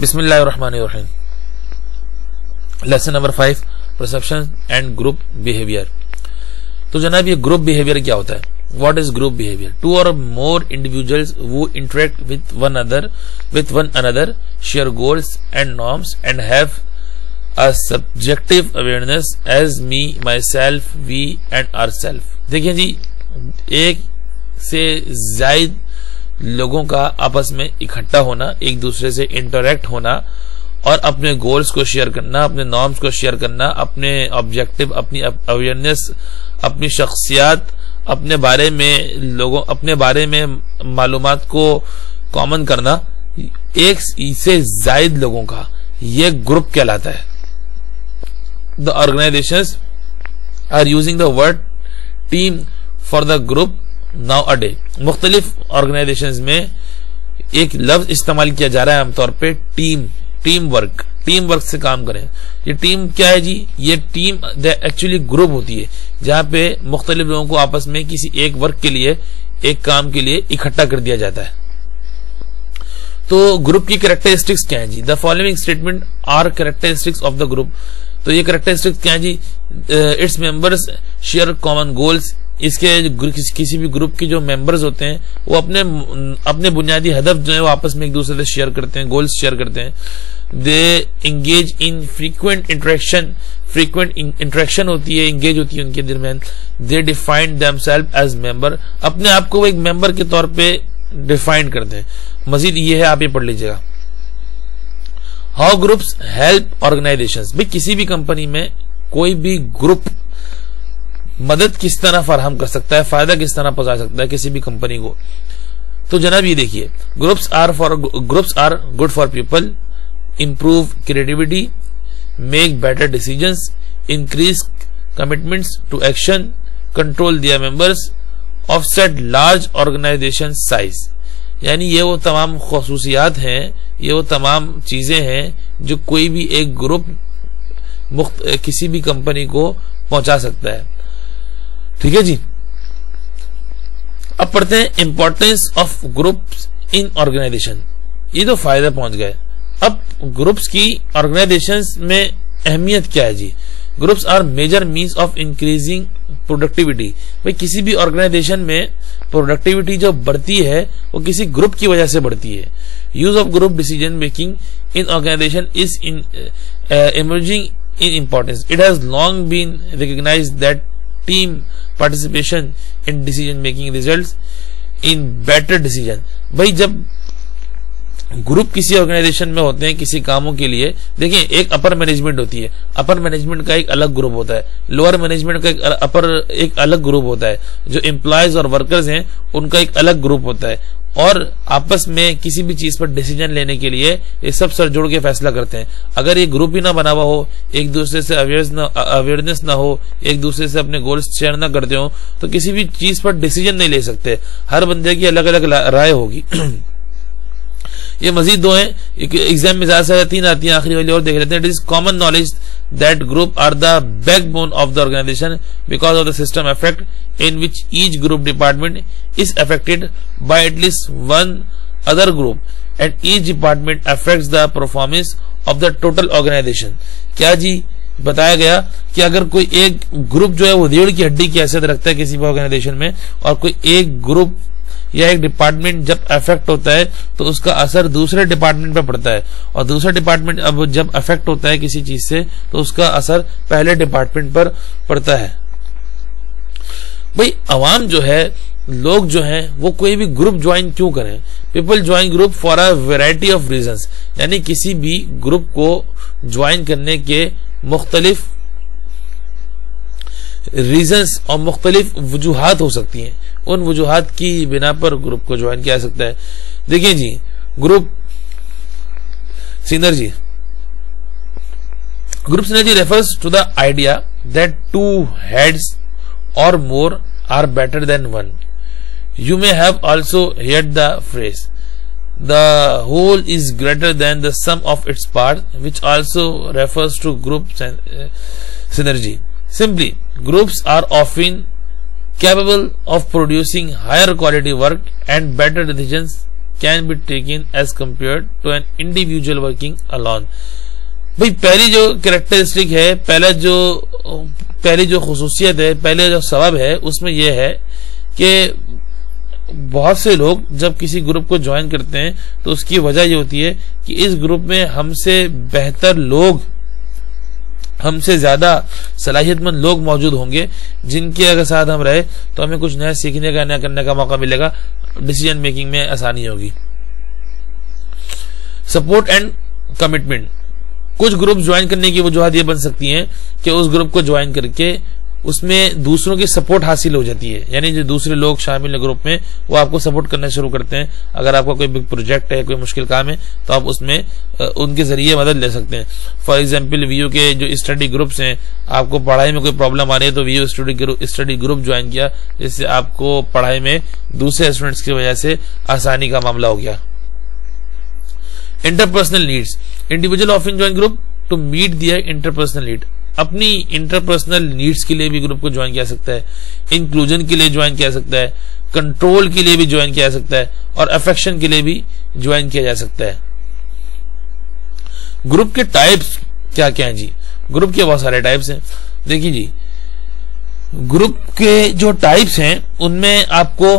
बिस्मिल्लाहिर्रहमानिर्रहीम। Lesson number 5, perception and group behaviour. तो जनाब ये ग्रुप बिहेवियर क्या होता है? What is group behaviour? Two or more individuals who interact with one another share goals and norms and have a subjective awareness as me, myself, we and ourself। देखिए जी, एक से ज्यादा लोगों का आपस में इकट्ठा होना, एक दूसरे से इंटरेक्ट होना और अपने गोल्स को शेयर करना, अपने नॉर्म्स को शेयर करना, अपने ऑब्जेक्टिव, अपनी अवेयरनेस, अपनी शख्सियत, अपने बारे में मालूमात को कॉमन करना, एक से ज्यादा लोगों का ये ग्रुप कहलाता है। The organisations are using the word team for the group now a day. मुख्तलिफ ऑर्गेनाइजेशंस में एक लफ्ज इस्तेमाल किया जा रहा है आमतौर पे टीम वर्क से काम करें। ये टीम क्या है जी? ये टीम एक्चुअली ग्रुप होती है जहां पे मुख्तलिफ लोगों को आपस में किसी एक वर्क के लिए, एक काम के लिए इकट्ठा कर दिया जाता है। तो ग्रुप की कैरेक्टरिस्टिक्स क्या है जी? The following statement are characteristics of the group. तो ये कैरेक्टरिस्टिक्स क्या है जी? Its members share common goals. इसके किसी भी ग्रुप के जो मेंबर्स होते हैं वो अपने बुनियादी हदफ जो है वो आपस में एक दूसरे से शेयर करते हैं, गोल्स शेयर करते हैं। दे इंगेज इन फ्रीक्वेंट इंटरेक्शन होती है, इंगेज होती है उनके दरमियान। दे डिफाइंड देमसेल्फ एज मेंबर। अपने आप को एक मेंबर के तौर पे डिफाइन करते हैं। मजीद ये है, आप ये पढ़ लीजिएगा। How groups help organisations. भाई किसी भी कंपनी में कोई भी ग्रुप मदद किस तरह फराहम कर सकता है, फायदा किस तरह पहुंचा सकता है किसी भी कंपनी को। तो जनाब ये देखिए, groups are good for people, improve creativity, make better decisions, increase commitments to action, control their members, offset large organisation size. यानी ये वो तमाम खसूसियात हैं, ये वो तमाम चीजें हैं जो कोई भी एक ग्रुप किसी भी कंपनी को पहुंचा सकता है। ठीक है जी। अब पढ़ते हैं importance of groups in organisation. ये तो फायदा पहुंच गए। अब ग्रुप्स की ऑर्गेनाइजेशंस में अहमियत क्या है जी? Groups are major means of increasing productivity. भाई किसी भी ऑर्गेनाइजेशन में प्रोडक्टिविटी जो बढ़ती है वो किसी ग्रुप की वजह से बढ़ती है। Use of group decision making in organisation is emerging in importance. It has long been recognised that team participation in decision making results in better decision. भाई जब ग्रुप किसी ऑर्गेनाइजेशन में होते हैं किसी कामों के लिए, देखिए एक अपर मैनेजमेंट होती है, अपर मैनेजमेंट का एक अलग ग्रुप होता है, लोअर मैनेजमेंट का एक अलग ग्रुप होता है, जो एम्प्लॉयज और वर्कर्स हैं उनका एक अलग ग्रुप होता है, और आपस में किसी भी चीज पर डिसीजन लेने के लिए ये सब सर जोड़ के फैसला करते हैं। अगर ये ग्रुप ही ना बना हुआ हो, एक दूसरे से अवेयरनेस ना हो, एक दूसरे से अपने गोल्स शेयर ना करते हो, तो किसी भी चीज पर डिसीजन नहीं ले सकते। हर बंदे की अलग अलग राय होगी। ये मजीद दो हैं, एग्जाम में ज्यादा से 3 आती हैं, आखिरी वाली और देख लेते हैं। It is common knowledge that group are the backbone of the organisation because of the system effect in which each group department is affected by at least one other group and each department affects the performance of the total organisation. क्या जी? बताया गया कि अगर कोई एक group जो है वो रीढ़ की हड्डी की हैसियत रखता है किसी भी ऑर्गेनाइजेशन में, और कोई एक ग्रुप या एक डिपार्टमेंट जब अफेक्ट होता है तो उसका असर दूसरे डिपार्टमेंट पर पड़ता है, और दूसरा डिपार्टमेंट अब जब अफेक्ट होता है किसी चीज से तो उसका असर पहले डिपार्टमेंट पर पड़ता है। भाई अवाम जो है, लोग जो हैं, वो कोई भी ग्रुप ज्वाइन क्यों करें? People join group for a variety of reasons. यानी किसी भी ग्रुप को ज्वाइन करने के मुख्तलिफ रीजंस और मुख्तलिफ वजूहात हो सकती हैं। उन वजूहात की बिना पर ग्रुप को ज्वाइन किया जा सकता है। देखिए जी, group synergy refers to the idea that 2 heads or more are better than one. You may have also heard the phrase, the whole is greater than the sum of its parts, which also refers to group synergy. Simply, groups are often capable of producing higher quality work and better decisions can be taken as compared to an individual working alone. भाई पहली जो characteristic है, पहली जो खुसूसियत है, पहले जो सबब है, उसमें यह है कि बहुत से लोग जब किसी ग्रुप को ज्वाइन करते हैं तो उसकी वजह ये होती है कि इस ग्रुप में हमसे बेहतर लोग, हमसे ज्यादा सलाहियतमंद लोग मौजूद होंगे, जिनके अगर साथ हम रहे तो हमें कुछ नया सीखने का, नया करने का मौका मिलेगा, डिसीजन मेकिंग में आसानी होगी। Support and commitment. कुछ ग्रुप ज्वाइन करने की वजूहत ये बन सकती हैं कि उस ग्रुप को ज्वाइन करके उसमें दूसरों की सपोर्ट हासिल हो जाती है, यानी जो दूसरे लोग शामिल है ग्रुप में वो आपको सपोर्ट करना शुरू करते हैं। अगर आपका कोई बिग प्रोजेक्ट है, कोई मुश्किल काम है, तो आप उसमें उनके जरिए मदद ले सकते हैं। फॉर एग्जांपल वीयू के जो स्टडी ग्रुप्स हैं, आपको पढ़ाई में कोई प्रॉब्लम आ रही है तो वीयू स्टडी ग्रुप ज्वाइन किया, जिससे आपको पढ़ाई में दूसरे स्टूडेंट्स की वजह से आसानी का मामला हो गया। Interpersonal needs. Individual often join group to meet their interpersonal need. अपनी इंटरपर्सनल नीड्स के लिए भी ग्रुप को ज्वाइन किया सकता है, इंक्लूजन के लिए ज्वाइन किया सकता है, कंट्रोल के लिए भी ज्वाइन किया सकता है, और अफेक्शन के लिए भी ज्वाइन किया जा सकता है। ग्रुप के टाइप्स क्या क्या हैं जी? ग्रुप के बहुत सारे टाइप्स हैं। देखिए जी, ग्रुप के जो टाइप्स हैं उनमें आपको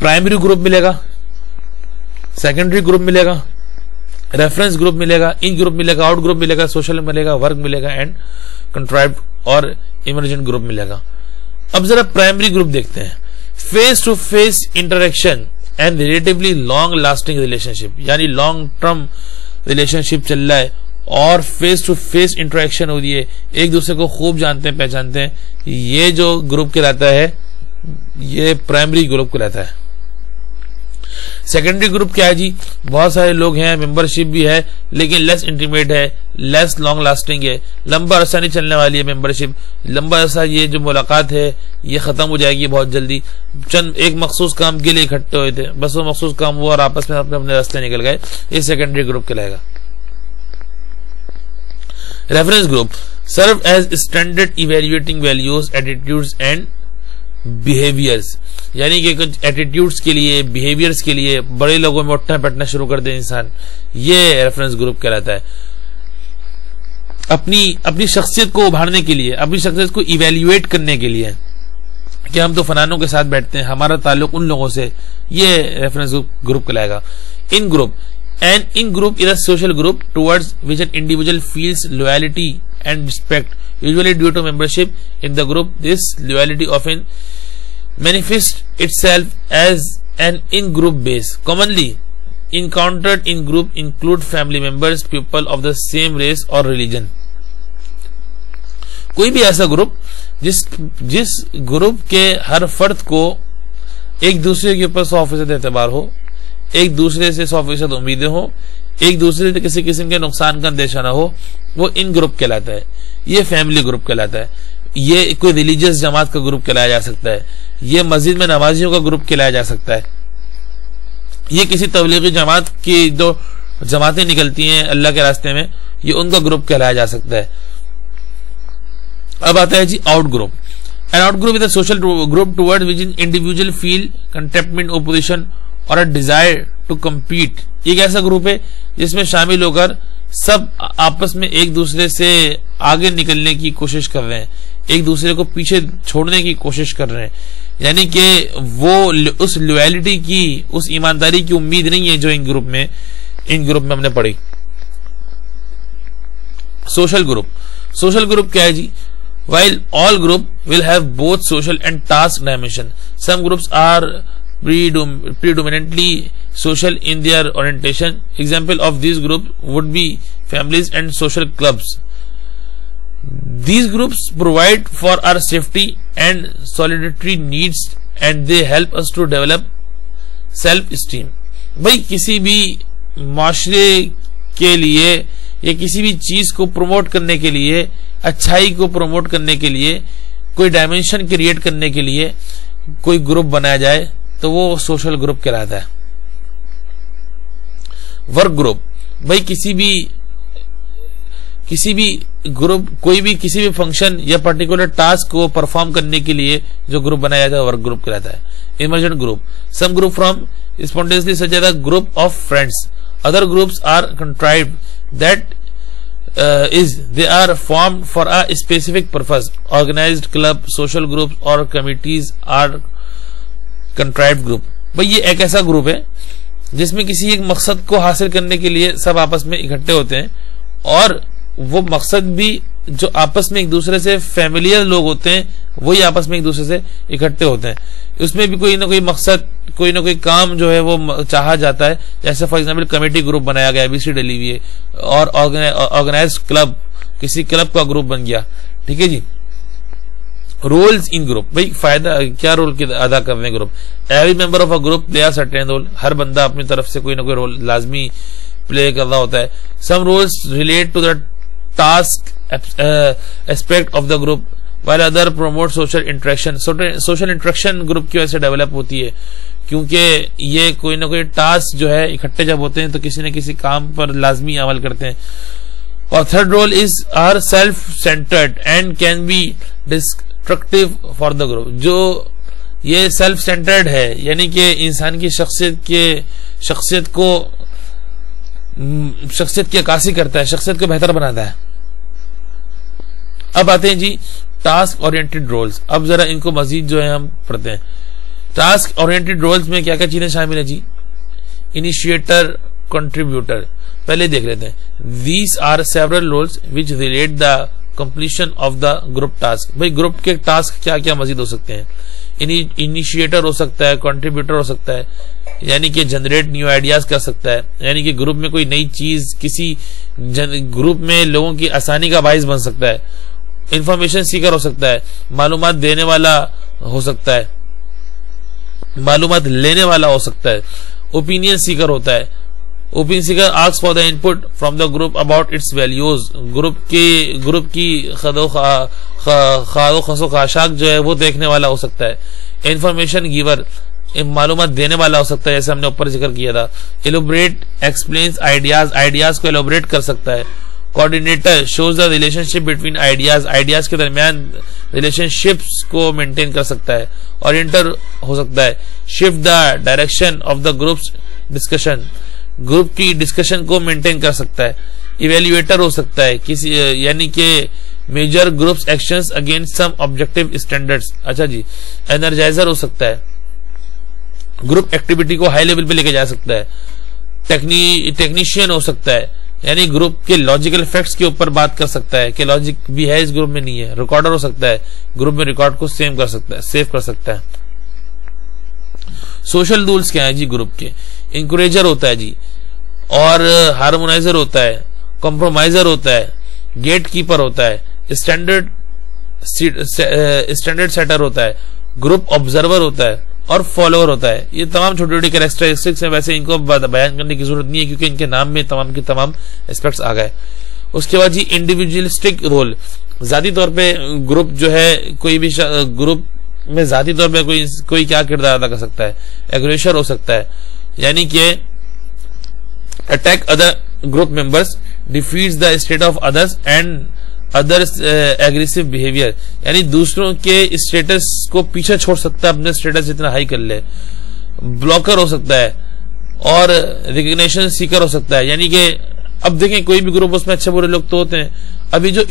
प्राइमरी ग्रुप मिलेगा, सेकेंडरी ग्रुप मिलेगा, रेफरेंस ग्रुप मिलेगा, इन ग्रुप मिलेगा, आउट ग्रुप मिलेगा, सोशल मिलेगा, वर्क मिलेगा, एंड कंट्राइव्ड और इमर्जेंट ग्रुप मिलेगा। अब जरा प्राइमरी ग्रुप देखते हैं। Face to face interaction and relatively long lasting relationship, यानी लॉन्ग टर्म रिलेशनशिप चल रहा है और फेस टू फेस इंटरेक्शन हो रही है, एक दूसरे को खूब जानते हैं, पहचानते हैं, ये जो ग्रुप कहलाता है ये प्राइमरी ग्रुप कहलाता है। सेकेंडरी ग्रुप क्या है जी? बहुत सारे लोग हैं, मेंबरशिप भी है, लेकिन लेस इंटीमेट है, लेस लॉन्ग लास्टिंग है, लंबा अरसा नहीं चलने वाली है मेंबरशिप, लंबा अरसा ये जो मुलाकात है ये खत्म हो जाएगी बहुत जल्दी। चंद एक मखसूस काम के लिए इकट्ठे हुए थे, बस वो मखसूस काम हुआ और आपस में अपने अपने रास्ते निकल गए, ये सेकेंडरी ग्रुप कहलाएगा। Reference group serve as standard evaluating values, attitudes and behaviours, यानी कि कुछ एटीट्यूड्स के लिए, बिहेवियर्स के लिए बड़े लोगों में उठना बैठना शुरू कर दे इंसान, ये रेफरेंस ग्रुप कहलाता है। अपनी शख्सियत को उभारने के लिए, अपनी शख्सियत को इवेल्युएट करने के लिए कि हम तो फलानों के साथ बैठते हैं, हमारा ताल्लुक उन लोगों से, ये रेफरेंस ग्रुप कहलाएगा। In group and in group is a social group towards which an individual feels loyalty and respect, usually due to membership in the group. This loyalty often manifests itself as an in-group base. Commonly encountered in group include family members, people of the same race or religion. कोई भी ऐसा group जिस group के हर फर्द को एक दूसरे के ऊपर 100% एतबार हो, एक दूसरे से 100% उम्मीदें हो, एक दूसरे से किसी किस्म के नुकसान का अंदेशा ना हो, वो इन ग्रुप कहलाता है। ये फैमिली ग्रुप कहलाता है। ये कोई रिलीजियस जमात का ग्रुप कहलाया जा सकता है, ये मस्जिद में नमाजियों का ग्रुप कहलाया जा सकता है, ये किसी तबलीगी जमात की जो जमातें निकलती हैं अल्लाह के रास्ते में, ये उनका ग्रुप कहलाया जा सकता है। अब आता है जी out group. An out group is a social group toward which individual feel contempt, opposition और अ डिजायर टू कम्पीट। एक ऐसा ग्रुप है जिसमें शामिल होकर सब आपस में एक दूसरे से आगे निकलने की कोशिश कर रहे हैं, एक दूसरे को पीछे छोड़ने की कोशिश कर रहे हैं, यानी कि वो उस लॉयल्टी की, उस ईमानदारी की उम्मीद नहीं है जो इन ग्रुप में हमने पढ़ी। सोशल ग्रुप क्या है जी? While all group will have both social and task dimension, some groups are predominantly social in their orientation. Example of these groups would be families and social clubs. These groups provide for our safety and solidarity needs and they help us to develop self-esteem. भाई किसी भी माशरे के लिए या किसी भी चीज को प्रमोट करने के लिए, अच्छाई को प्रमोट करने के लिए, कोई डायमेंशन क्रिएट करने के लिए कोई ग्रुप बनाया जाए तो वो सोशल ग्रुप कहलाता है। वर्क ग्रुप, भाई किसी भी ग्रुप, कोई भी किसी भी फंक्शन या पर्टिकुलर टास्क को परफॉर्म करने के लिए जो ग्रुप बनाया जाता है वर्क ग्रुप कहलाता है। Emergent group, some group form spontaneously such as a group of friends. Other groups are contrived, that they are formed for a specific purpose. Organized club, social groups or committees are contrived group. भाई ये एक ऐसा group है जिसमें किसी एक मकसद को हासिल करने के लिए सब आपस में इकट्ठे होते हैं, और वो मकसद भी जो आपस में एक दूसरे से फैमिलियर लोग होते हैं वही आपस में एक दूसरे से इकट्ठे होते हैं। उसमें भी कोई ना कोई मकसद, कोई ना कोई काम जो है वो चाहा जाता है। जैसे फॉर एग्जांपल कमेटी ग्रुप बनाया गया BCDLV, और ऑर्गेनाइज्ड क्लब, किसी क्लब का ग्रुप बन गया। ठीक है जी। रोल्स इन ग्रुप, भाई फायदा क्या रोल अदा कर रहे हैं group. Every member of a group play a certain role, हर बंदा अपनी तरफ से कोई ना कोई रोल लाजमी प्ले कर रहा होता है। Some roles relate to the task aspect of the group, while other promote social interaction. Social interaction group की वजह से डेवलप होती है, क्योंकि ये कोई ना कोई टास्क जो है इकट्ठे जब होते हैं तो किसी न किसी काम पर लाजमी अमल करते हैं। और third role is are self centred and can be destructive for the group. जो ये सेल्फ सेंटर्ड है, यानी कि इंसान की शख्सियत की अक्कासी करता है, शख्सियत को बेहतर बनाता है। अब आते हैं जी टास्क ओरिएंटेड रोल्स। अब जरा इनको मजीद जो है हम पढ़ते हैं। टास्क ओरिएंटेड रोल्स में क्या क्या चीजें शामिल है जी। इनिशिएटर, कंट्रीब्यूटर, पहले देख लेते हैं। These are several roles which relate the completion of the group task. भाई ग्रुप के टास्क क्या क्या मजीद हो सकते हैं। इनिशिएटर हो सकता है, कंट्रीब्यूटर हो सकता है, यानी कि जनरेट न्यू आइडियाज कर सकता है, यानी कि ग्रुप में कोई नई चीज किसी ग्रुप में लोगों की आसानी का बाइस बन सकता है। इंफॉर्मेशन सीकर हो सकता है, मालूमात देने वाला हो सकता है, मालूमात लेने वाला हो सकता है। ओपिनियन सीकर होता है। Opinion Sikar asks for the input from the group about it's values. Group की खादो खसो खाशाक जो है वो देखने वाला हो सकता है। इंफॉर्मेशन गिवर, मालूमात देने वाला हो सकता है, जैसे हमने ऊपर जिक्र किया था। एलोबरेट एक्सप्लेन्स आइडियाज, आइडियाज को एलोबरेट कर सकता है। Coordinator shows the relationship between ideas, ideas के दरमियान रिलेशनशिप्स को मेंटेन कर सकता है। ओरिएंटर हो सकता है, shift the direction of the groups discussion, group की डिस्कशन को मेंटेन कर सकता है। इवेल्युएटर हो सकता है, किसी यानी कि major groups actions against some objective standards. अच्छा जी। एनर्जाइजर हो सकता है, ग्रुप एक्टिविटी को हाई लेवल पे लेके जा सकता है। टेक्नीशियन हो सकता है, यानी ग्रुप के लॉजिकल फैक्ट्स के ऊपर बात कर सकता है कि लॉजिक भी है इस ग्रुप में, नहीं है। रिकॉर्डर हो सकता है, ग्रुप में रिकॉर्ड को सेव कर सकता है। सोशल रूल्स क्या है जी ग्रुप के। इंकरेजर होता है जी, और हार्मोनाइजर होता है, कॉम्प्रोमाइजर होता है, गेट कीपर होता है, स्टैंडर्ड सेटर होता है, ग्रुप ऑब्जर्वर होता है, और फॉलोअर होता है। ये तमाम छोटी छोटी कैरेक्टरिस्टिक्स हैं, वैसे इनको बयान करने की जरूरत नहीं है क्योंकि इनके नाम में तमाम के तमाम एस्पेक्ट्स आ गए। उसके बाद जी इंडिविजुअलिस्टिक रोल, जाती तौर पे ग्रुप जो है, कोई भी ग्रुप में जाती तौर पे कोई क्या किरदार अदा कर सकता है। एग्रेसर हो सकता है, यानी कि attack other group members, defeats the state of others and others aggressive behaviour, यानी दूसरों के स्टेटस को पीछे छोड़ सकता है, अपने स्टेटस जितना हाई कर ले। ब्लॉकर हो सकता है, और रिकग्निशन सीकर हो सकता है, यानी कि अब देखें कोई भी ग्रुप उसमें अच्छे बुरे लोग तो होते हैं। अभी जो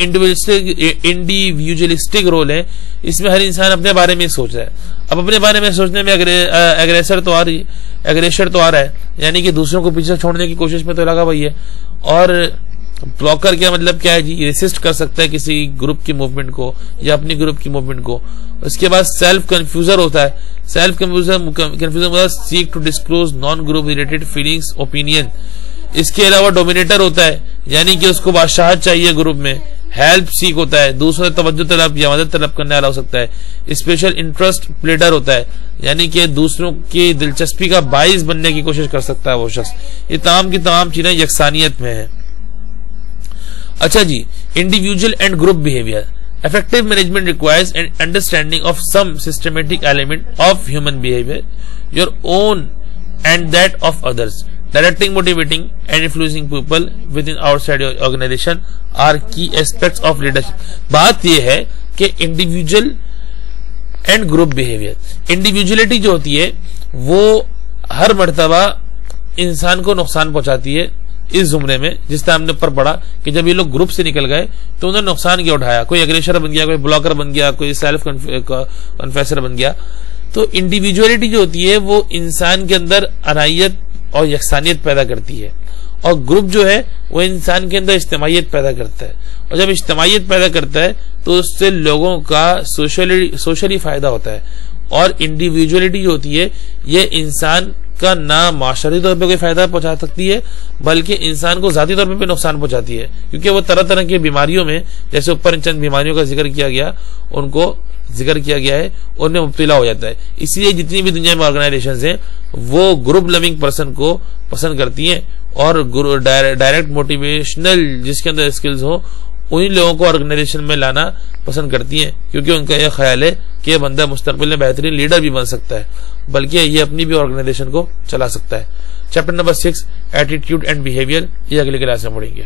इंडिविजुअलिस्टिक रोल है, इसमें हर इंसान अपने बारे में सोच रहा है। अब अपने बारे में सोचने में एग्रेसर तो आ रहा है, यानी कि दूसरों को पीछे छोड़ने की कोशिश में तो लगा भाई है। और ब्लॉकर क्या मतलब क्या है जी, रेसिस्ट कर सकता है किसी ग्रुप की मूवमेंट को या अपनी ग्रुप की मूवमेंट को। उसके बाद सेल्फ कंफ्यूजर होता है। सेल्फ कंफ्यूजर मतलब seek to disclose non group related feelings, opinion. इसके अलावा डोमिनेटर होता है, यानी कि उसको बादशाहत चाहिए ग्रुप में। हेल्प सीक होता है, दूसरों से तवज्जो तलब या मदद तलब करने वाला हो सकता है। स्पेशल इंटरेस्ट प्लेडर होता है, यानी कि दूसरों की दिलचस्पी का बाइस बनने की कोशिश कर सकता है वो शख्स। ये तमाम की तमाम चीजें यकसानियत में है। अच्छा जी, individual and group behaviour. Effective management requires an understanding of some systematic element of human behavior, your own and that of others. Directing, motivating and influencing people within outside your organization are key aspects of leadership. बात यह है कि individual and group behaviour, individuality जो होती है वो हर मर्तबा इंसान को नुकसान पहुंचाती है। इस जुमरे में जिस तरह हमने ऊपर पढ़ा कि जब ये लोग ग्रुप से निकल गए तो उन्होंने नुकसान क्या उठाया, कोई एग्रेसर बन गया, कोई ब्लॉकर बन गया, कोई सेल्फ कन्फेसर बन गया। तो इंडिविजुअलिटी जो होती है वो इंसान के अंदर अनायत और यकसानियत पैदा करती है, और ग्रुप जो है वो इंसान के अंदर इज्तिमाइयत पैदा करता है, और जब इज्तिमाइयत पैदा करता है तो उससे लोगों का सोशली फायदा होता है। और इंडिविजुअलिटी जो होती है ये इंसान का ना माशरी तौर पे कोई फायदा पहुंचा सकती है, बल्कि इंसान को जाती तौर पे भी नुकसान पहुंचाती है, क्योंकि वो तरह तरह की बीमारियों में, जैसे ऊपर चंद बीमारियों का जिक्र किया गया, उनको जिक्र किया गया है, उनमें मुब्तला हो जाता है। इसलिए जितनी भी दुनिया में ऑर्गेनाइजेशंस हैं वो ग्रुप लविंग पर्सन को पसंद करती हैं, और डायरेक्ट मोटिवेशनल जिसके अंदर स्किल्स हो उन्हीं लोगों को ऑर्गेनाइजेशन में लाना पसंद करती हैं, क्योंकि उनका यह ख्याल है कि यह बंदा मुस्तकबिल में बेहतरीन लीडर भी बन सकता है, बल्कि ये अपनी भी ऑर्गेनाइजेशन को चला सकता है। Chapter number 6 attitude and behaviour, ये अगले क्लास में पढ़ेंगे।